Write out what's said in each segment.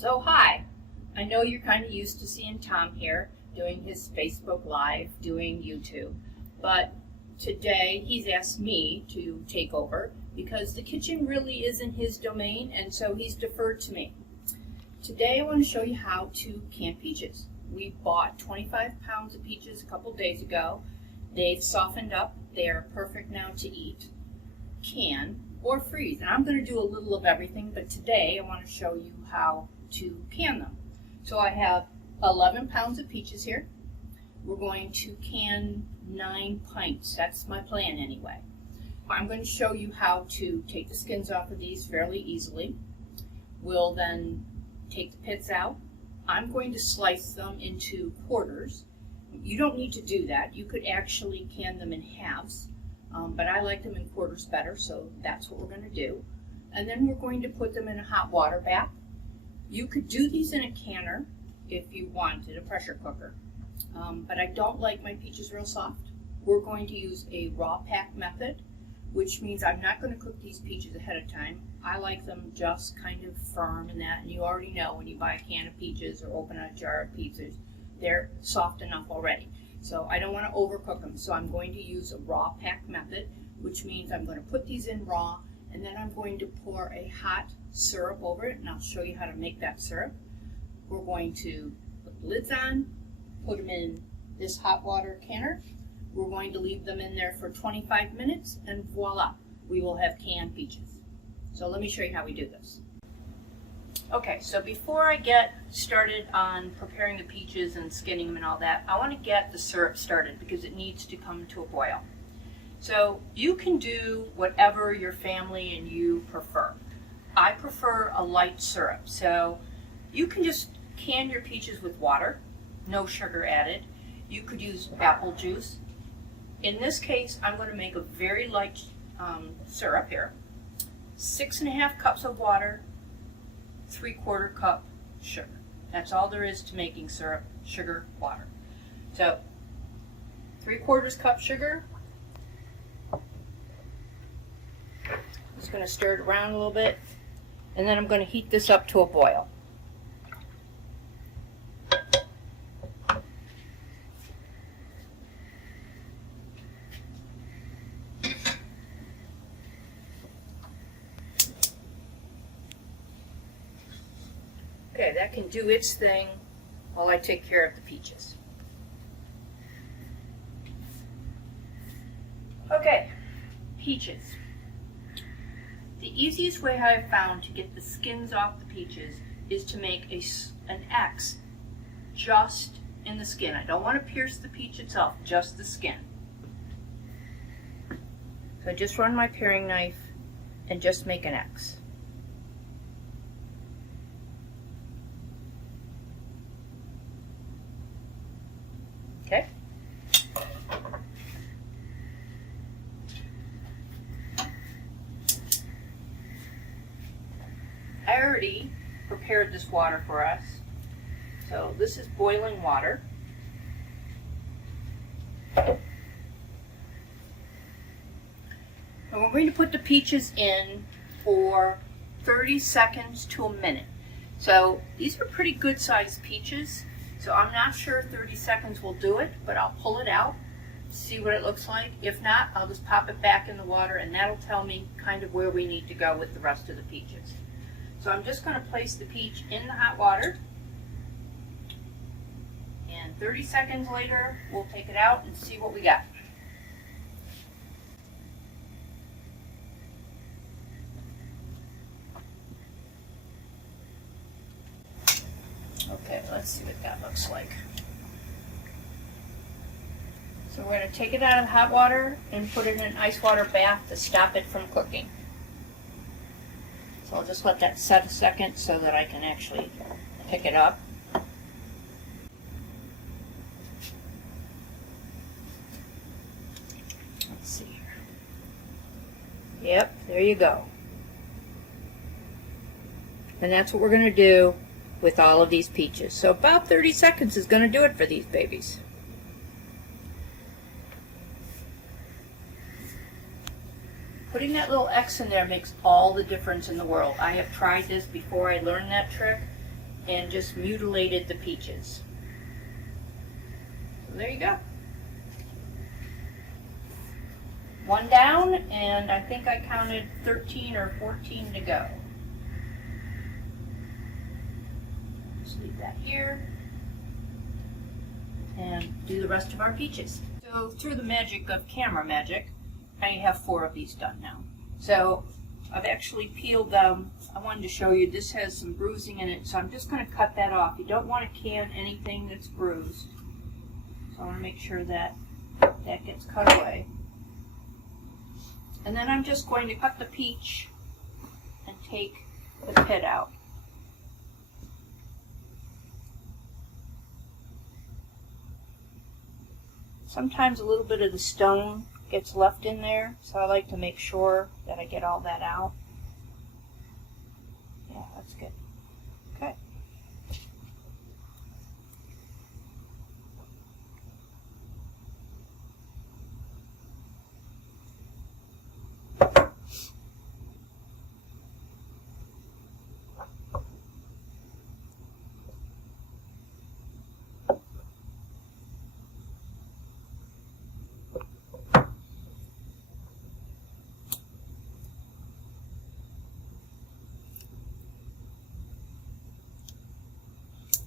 So hi, I know you're kind of used to seeing Tom here doing his Facebook Live, doing YouTube, but today he's asked me to take over because the kitchen really isn't his domain, and so he's deferred to me. Today I want to show you how to can peaches. We bought 25 pounds of peaches a couple days ago. They've softened up. They are perfect now to eat, can, or freeze. And I'm going to do a little of everything, but today I want to show you how to can them. So I have 11 pounds of peaches here. We're going to can 9 pints. That's my plan anyway. I'm going to show you how to take the skins off of these fairly easily. We'll then take the pits out. I'm going to slice them into quarters. You don't need to do that. You could actually can them in halves, but I like them in quarters better, so that's what we're going to do. And then we're going to put them in a hot water bath. You could do these in a canner if you wanted, a pressure cooker, but I don't like my peaches real soft. We're going to use a raw pack method, which means I'm not going to cook these peaches ahead of time. I like them just kind of firm and that, and you already know when you buy a can of peaches or open a jar of peaches, they're soft enough already. So I don't want to overcook them, so I'm going to use a raw pack method, which means I'm going to put these in raw, and then I'm going to pour a hot syrup over it, and I'll show you how to make that syrup. We're going to put the lids on, put them in this hot water canner. We're going to leave them in there for 25 minutes, and voila, we will have canned peaches. So let me show you how we do this. Okay, so before I get started on preparing the peaches and skinning them and all that, I want to get the syrup started because it needs to come to a boil. So you can do whatever your family and you prefer. I prefer a light syrup, so you can just can your peaches with water, no sugar added. You could use apple juice. In this case, I'm going to make a very light syrup here. 6.5 cups of water, 3/4 cup sugar. That's all there is to making syrup, sugar, water. So 3/4 cup sugar. Just going to stir it around a little bit, and then I'm going to heat this up to a boil. Okay, that can do its thing while I take care of the peaches. Okay, peaches. The easiest way I've found to get the skins off the peaches is to make an X just in the skin. I don't want to pierce the peach itself, just the skin. So I just run my paring knife and just make an X. Okay. I already prepared this water for us. So this is boiling water. And we're going to put the peaches in for 30 seconds to a minute. So these are pretty good sized peaches. So I'm not sure if 30 seconds will do it, but I'll pull it out, see what it looks like. If not, I'll just pop it back in the water, and that'll tell me kind of where we need to go with the rest of the peaches. So I'm just going to place the peach in the hot water, and 30 seconds later, we'll take it out and see what we got. Okay, let's see what that looks like. So we're going to take it out of the hot water and put it in an ice water bath to stop it from cooking. So I'll just let that set a second so that I can actually pick it up. Let's see here. Yep, there you go. And that's what we're going to do with all of these peaches. So about 30 seconds is going to do it for these babies. Putting that little X in there makes all the difference in the world. I have tried this before I learned that trick, and just mutilated the peaches. So there you go. One down, and I think I counted 13 or 14 to go. Just leave that here and do the rest of our peaches. So through the magic of camera magic, I have 4 of these done now. So I've actually peeled them. I wanted to show you this has some bruising in it, so I'm just going to cut that off. You don't want to can anything that's bruised. So I want to make sure that that gets cut away. And then I'm just going to cut the peach and take the pit out. Sometimes a little bit of the stone gets left in there, so I like to make sure that I get all that out. Yeah, that's good. Okay.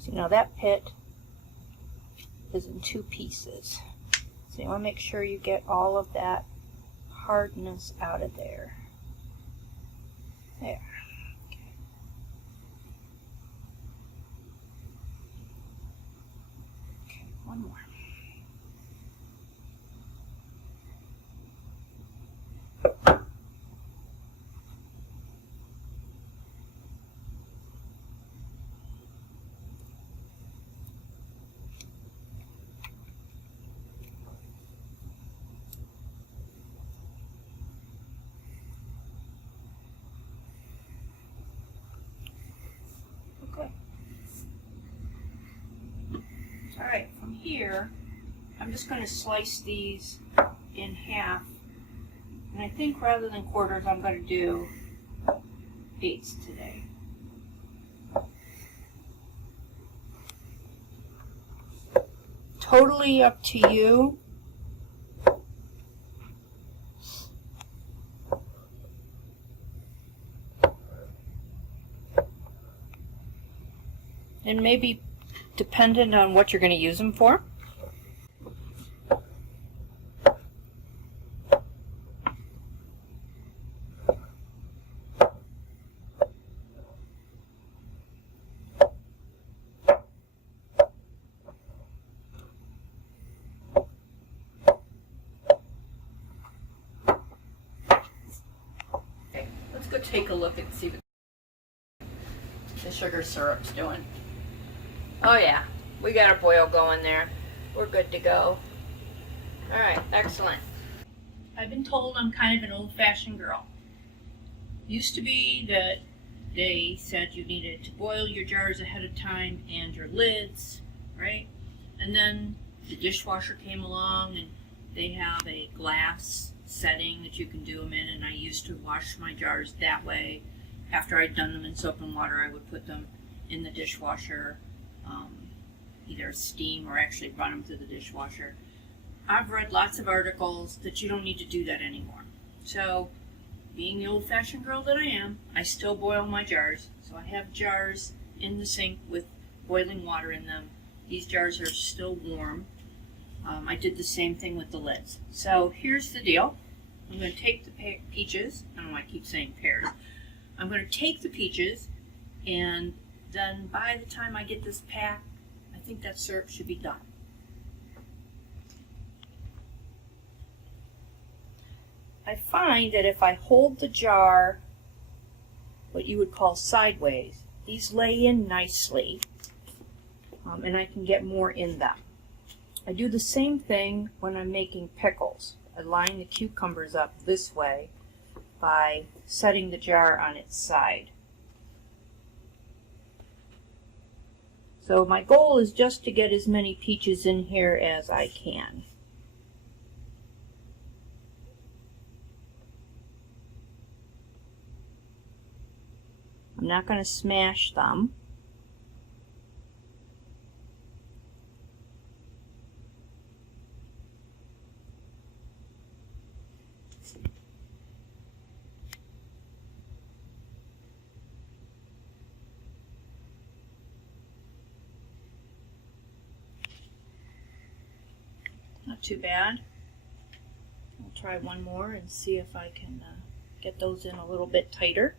So now that pit is in 2 pieces. So you want to make sure you get all of that hardness out of there. There. Okay. Okay, one more. Okay. All right, from here, I'm just going to slice these in half. And I think rather than quarters, I'm going to do 8s today. Totally up to you. And maybe dependent on what you're going to use them for. Okay, let's go take a look and see what the sugar syrup's doing. Oh yeah, we got a boil going there. We're good to go. Alright, excellent. I've been told I'm kind of an old-fashioned girl. Used to be that they said you needed to boil your jars ahead of time and your lids, right? And then the dishwasher came along and they have a glass setting that you can do them in, and I used to wash my jars that way. After I'd done them in soap and water, I would put them in the dishwasher, either steam or actually run them through the dishwasher. I've read lots of articles that you don't need to do that anymore. So, being the old-fashioned girl that I am, I still boil my jars. So I have jars in the sink with boiling water in them. These jars are still warm. I did the same thing with the lids. So here's the deal. I'm going to take the peaches. I don't know why I keep saying pears. I'm going to take the peaches, and then by the time I get this pack, I think that syrup should be done. I find that if I hold the jar, what you would call sideways, these lay in nicely, and I can get more in them. I do the same thing when I'm making pickles. I line the cucumbers up this way by setting the jar on its side. So my goal is just to get as many peaches in here as I can. I'm not going to smash them. Not too bad. I'll try one more and see if I can get those in a little bit tighter.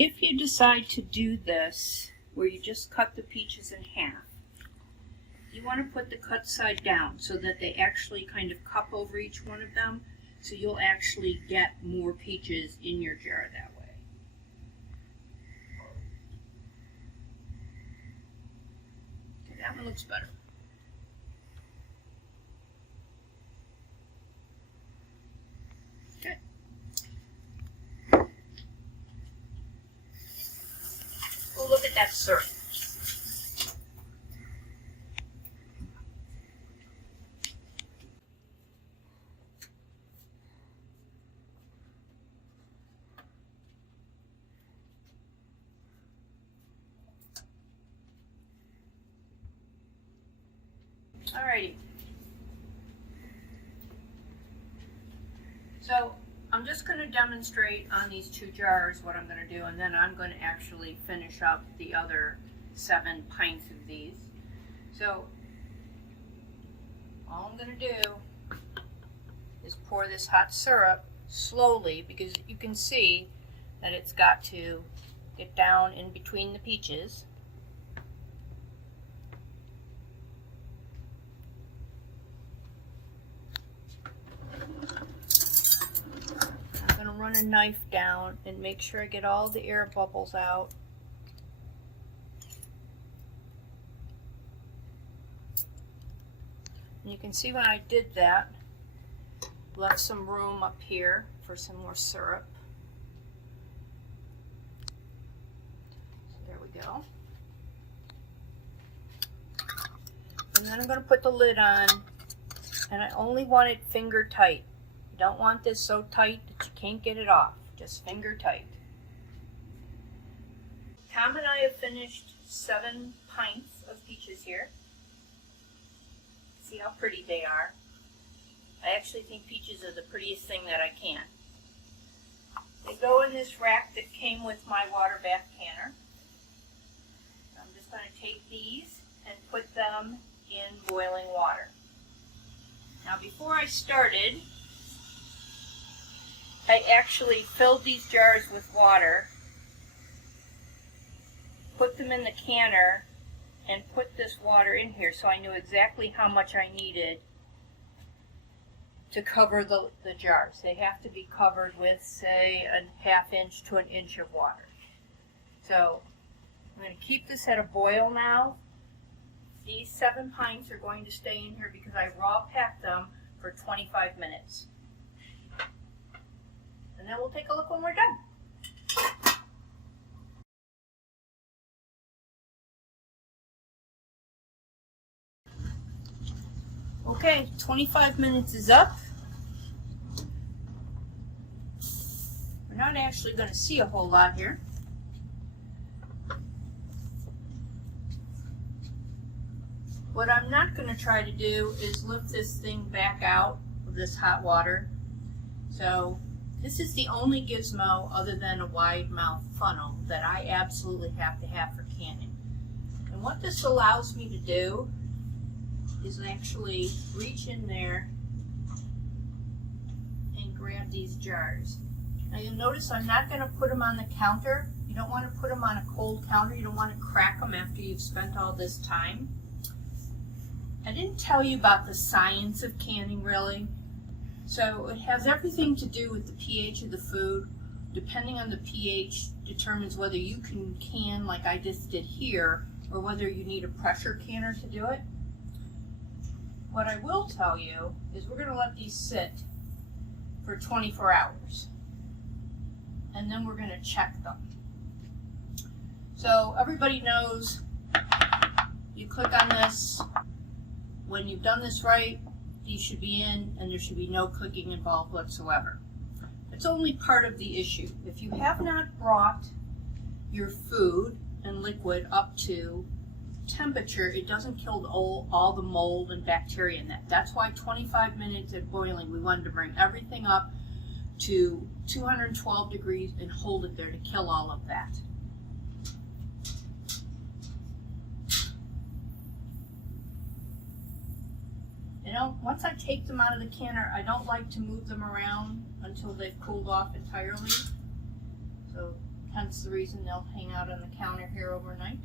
If you decide to do this, where you just cut the peaches in half, you want to put the cut side down so that they actually kind of cup over each one of them, so you'll actually get more peaches in your jar that way. Okay, that one looks better. Okay. Oh, look at that syrup. Alrighty. So I'm just going to demonstrate on these 2 jars what I'm going to do, and then I'm going to actually finish up the other 7 pints of these. So all I'm going to do is pour this hot syrup slowly, because you can see that it's got to get down in between the peaches. Run a knife down and make sure I get all the air bubbles out. And you can see when I did that, left some room up here for some more syrup. So there we go. And then I'm going to put the lid on, and I only want it finger tight. You don't want this so tight that you can't get it off. Just finger tight. Tom and I have finished 7 pints of peaches here. See how pretty they are. I actually think peaches are the prettiest thing that I can. They go in this rack that came with my water bath canner. So I'm just going to take these and put them in boiling water. Now before I started, I actually filled these jars with water, put them in the canner, and put this water in here so I knew exactly how much I needed to cover the jars. They have to be covered with, say, a ½ inch to 1 inch of water. So I'm going to keep this at a boil now. These 7 pints are going to stay in here because I raw packed them for 25 minutes. And then we'll take a look when we're done. Okay, 25 minutes is up. We're not actually going to see a whole lot here. What I'm not going to try to do is lift this thing back out of this hot water. So this is the only gizmo other than a wide mouth funnel that I absolutely have to have for canning. And what this allows me to do is actually reach in there and grab these jars. Now you'll notice I'm not going to put them on the counter. You don't want to put them on a cold counter. You don't want to crack them after you've spent all this time. I didn't tell you about the science of canning, really. So it has everything to do with the pH of the food. Depending on the pH determines whether you can like I just did here, or whether you need a pressure canner to do it. What I will tell you is we're going to let these sit for 24 hours. And then we're going to check them. So everybody knows you click on this. When you've done this right, these should be in and there should be no clicking involved whatsoever. It's only part of the issue. If you have not brought your food and liquid up to temperature, it doesn't kill all the mold and bacteria in that. That's why 25 minutes at boiling, we wanted to bring everything up to 212 degrees and hold it there to kill all of that. You know, once I take them out of the canner, I don't like to move them around until they've cooled off entirely. So hence the reason they'll hang out on the counter here overnight.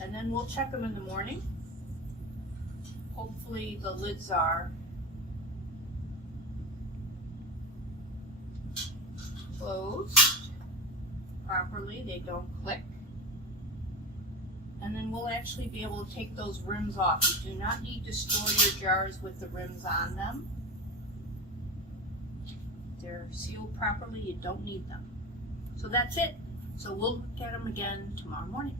And then we'll check them in the morning. Hopefully the lids are closed properly, they don't click. And then we'll actually be able to take those rims off. You do not need to store your jars with the rims on them. They're sealed properly, you don't need them. So that's it. So we'll look at them again tomorrow morning.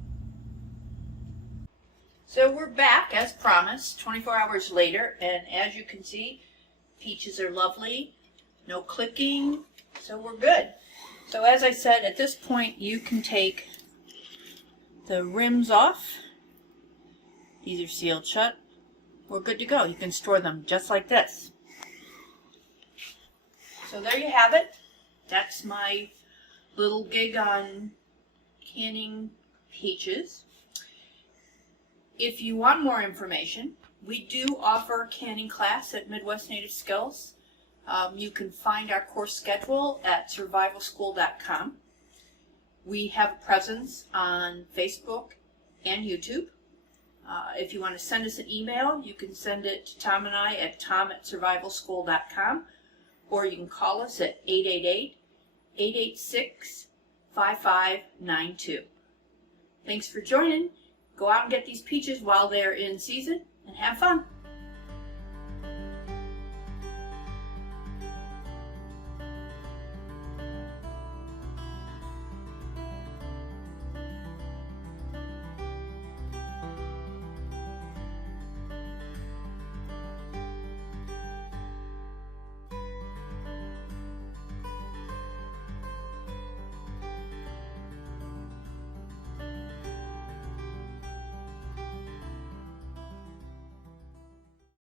So we're back as promised, 24 hours later, and as you can see, peaches are lovely, no clicking, so we're good. So as I said, at this point you can take the rims off. These are sealed shut. We're good to go. You can store them just like this. So there you have it. That's my little gig on canning peaches. If you want more information, we do offer a canning class at Midwest Native Skills. You can find our course schedule at survivalschool.com. We have a presence on Facebook and YouTube. If you want to send us an email, you can send it to Tom and I at tom@survivalschool.com, or you can call us at 888-886-5592. Thanks for joining. Go out and get these peaches while they're in season and have fun.